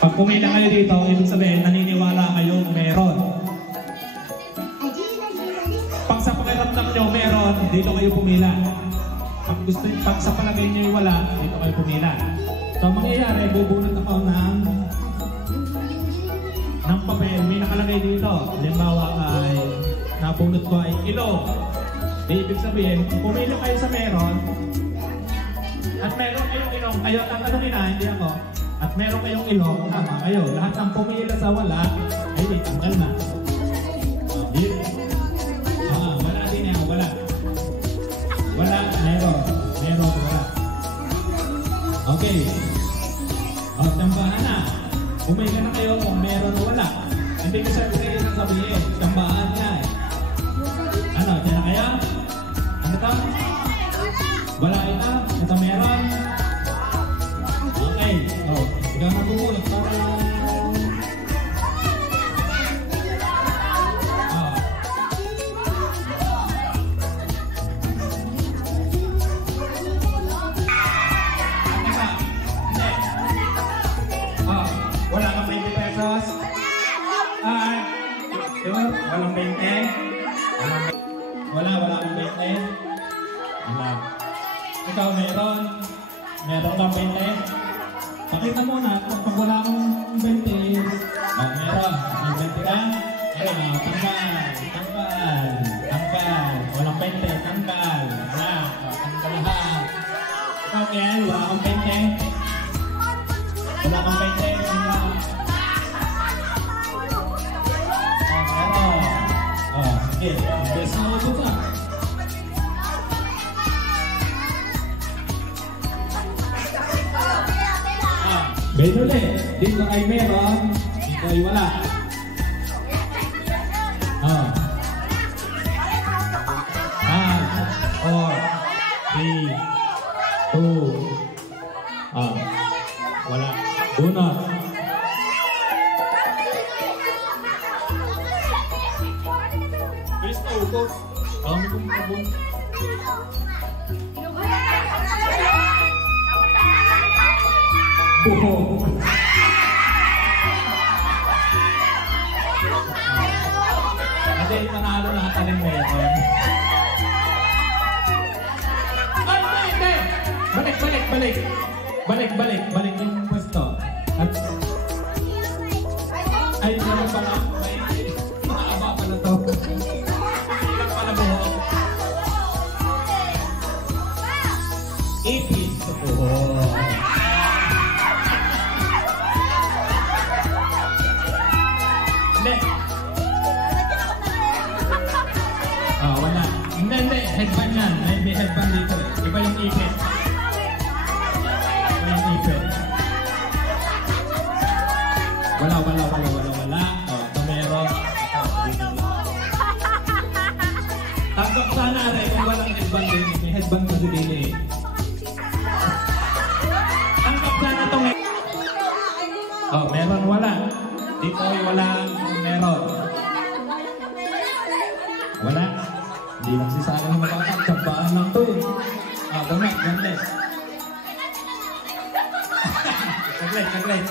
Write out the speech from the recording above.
Pag pumila kayo dito, ibig sabihin, naniniwala kayo meron. Pag sa pakiramdam nyo meron, dito kayo pumila. Pag sa palagay nyo wala, dito kayo pumila. So, mangyayari, bubunot ako ng papel. May nakalagay dito. Halimbawa ay, nabunot ko ay ilog. Ibig sabihin, pumila kayo sa meron, at meron kayong ilong, kayo tatanungin na, hindi ako. At meron kayong ilong, tama kayo. Lahat ng pumila sa wala, ay di, tanggal na. Wala din yan, wala. Wala, meron. Meron, wala. Okay. O, tambahan na. Pumila na kayo kung meron o wala. Hindi ko sabihin, tambahan na eh. Ano, dyan na kaya? Ano ito? Wala ito? Ito meron? Okay. O, ikaw magumulot para... Wala kang 20 pesos? Diba? Walang 20? Wala kang 20? Wala. Ikaw meron? Meron kang 20? Pakita mo na kung wala kang 20. Meron. May 20 ka? Ayun, tanggal. Walang 20, tanggal. Wala. Tanggal lahat. Ikaw yan, wala kang 20? Wala kang 20? Sige, best na ito ka. Best ulit. Dito ay meron, dito ay wala. 5, 4, 3, 2, wala. Bunot. Ubos. Kami kong ubos. Buho. Hindi, panalo lahat na rin meron. Ay, hindi! Balik yung pwesto. Ay, meron pala. May maaba pala to. Ipis. Hindi. Wala. Hindi. Headband yan. May headband dito. Iba yung ipis. Wala. Ito meron. Tanggap sana rin kung walang headband din. May headband kasi din eh. Meron, wala. Dito ay wala, meron. Wala. Hindi lang si Sana na makakagsampaan lang to eh. Gamit. Saglit.